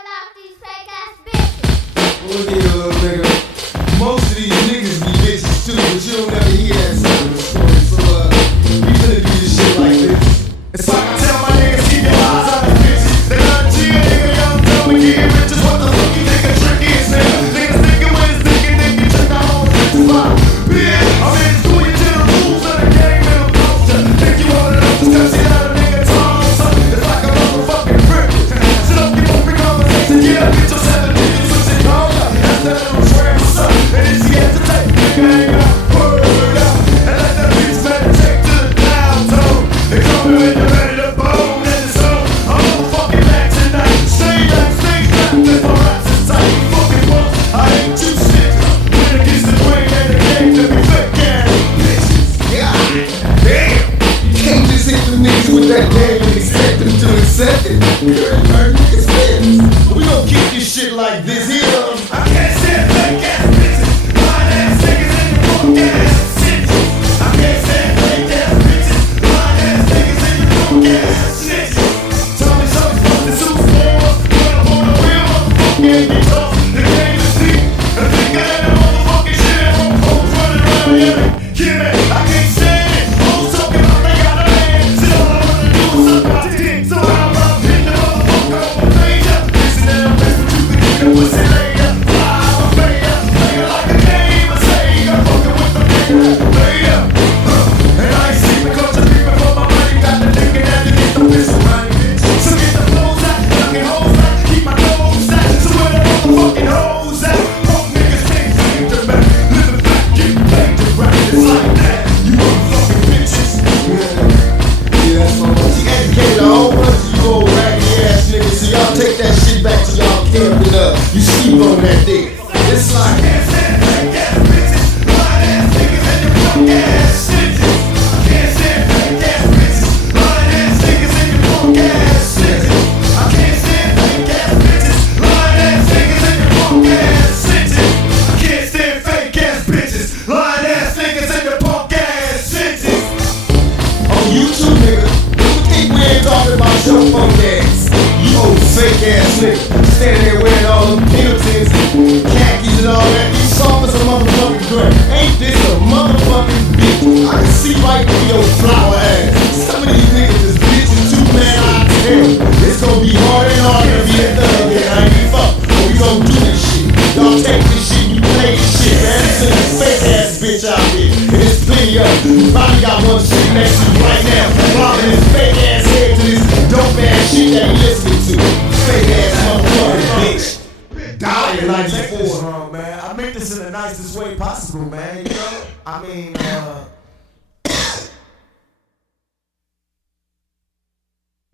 about these fake ass bitches. Look here, little nigga. Most of these niggas be bitches too, but you don't never hear that side of the story. So, we finna do this shit like this. It's like I tell my niggas, keep your eyes on the bitches. They got a G, nigga, young, dumb, and getting riches. What the fuck you think a trick is, nigga? Niggas thinking when it's thinking, they can check out all the bitches vibe. Bitch, I'm in school, you to the rules of the game, and I'm culture. Think you want it up, just cause you let a nigga talk, son. It's like a motherfucking privilege. Sit up, give up, conversation, get up, get your 7 digits, switch it, call up. That's that little tramp, son. And it's the hesitate, nigga ain't got word up. And let that bitch meditate to the downtown. They coming when you're ready to bone in the zone. I'm motherfucking back tonight. Stay back, cause my raps is tight. Fucking punks, I ain't too shit. When it gets the brain and the game to be fake ass bitches. God damn. You can't just hit them niggas with that game and expect them to accept it. You're a nerd niggas fans. We gon' keep this shit like this here. I can't stand fake ass bitches. Lying ass niggas in your punk ass bitches. I can't stand fake ass bitches. Lying ass niggas in your punk ass bitches. Tell me something fuck the Super Bowl. When I'm on a real motherfucking game, you tough. The game is deep. And think I ain't a motherfucking shit. Hoes running around here. Get it. I can't stand it. Hoes talking about they got a man. Shit, all I wanna do is suck my dick. So how about hitting the motherfucker on my page up? Listen to them, that's what you can get. The pussy later. Fly, I'm a fader. Play it like a game. I say, I'm fucking with the nigga. Later. And I ain't sleeping cause you're creeping for my money. Got the thinking that to get the pistol money. So get the flows out, fucking hoes out. Keep my nose out. So where the motherfucking hoes at? Punk niggas can't seem to back. Living back, getting paid to rap. It's like that. You motherfucking bitches. Yeah, that's my mom. She educated a whole bunch of you old raggedy ass niggas. So y'all take that shit back to y'all camp it up. You sleep on that dick. It's like can't stand fake ass bitches. Lying ass niggas and your punk ass bitches. Can't stand fake ass bitches. Lying ass niggas and your punk ass bitches. I can't stand fake ass bitches. Lying ass niggas and your punk ass bitches. I can't stand fake ass bitches. Lying ass niggas and your punk ass bitches. On YouTube, nigga, you think we ain't talking about your punk ass? You old fake ass nigga, standing there wearing all them Middletons, khakis and all that. You soft as a motherfucking gray. Ain't this a motherfucking bitch? I can see right through your flower ass. Some of these niggas is bitches too, man. I tell you, it's gonna be harder and harder to be a thug. Yeah, I ain't give fuck, but we gon' do this shit. Y'all take this shit, you play this shit, man. This is a fake ass bitch out here, and there's plenty of them. You probably got one sitting next to you right now, bobbing his fake ass head to this dope ass shit that he listening to. Fake ass motherfucking bitch. Die in 94. Man, I make this in the nicest way possible, man. You know, I mean,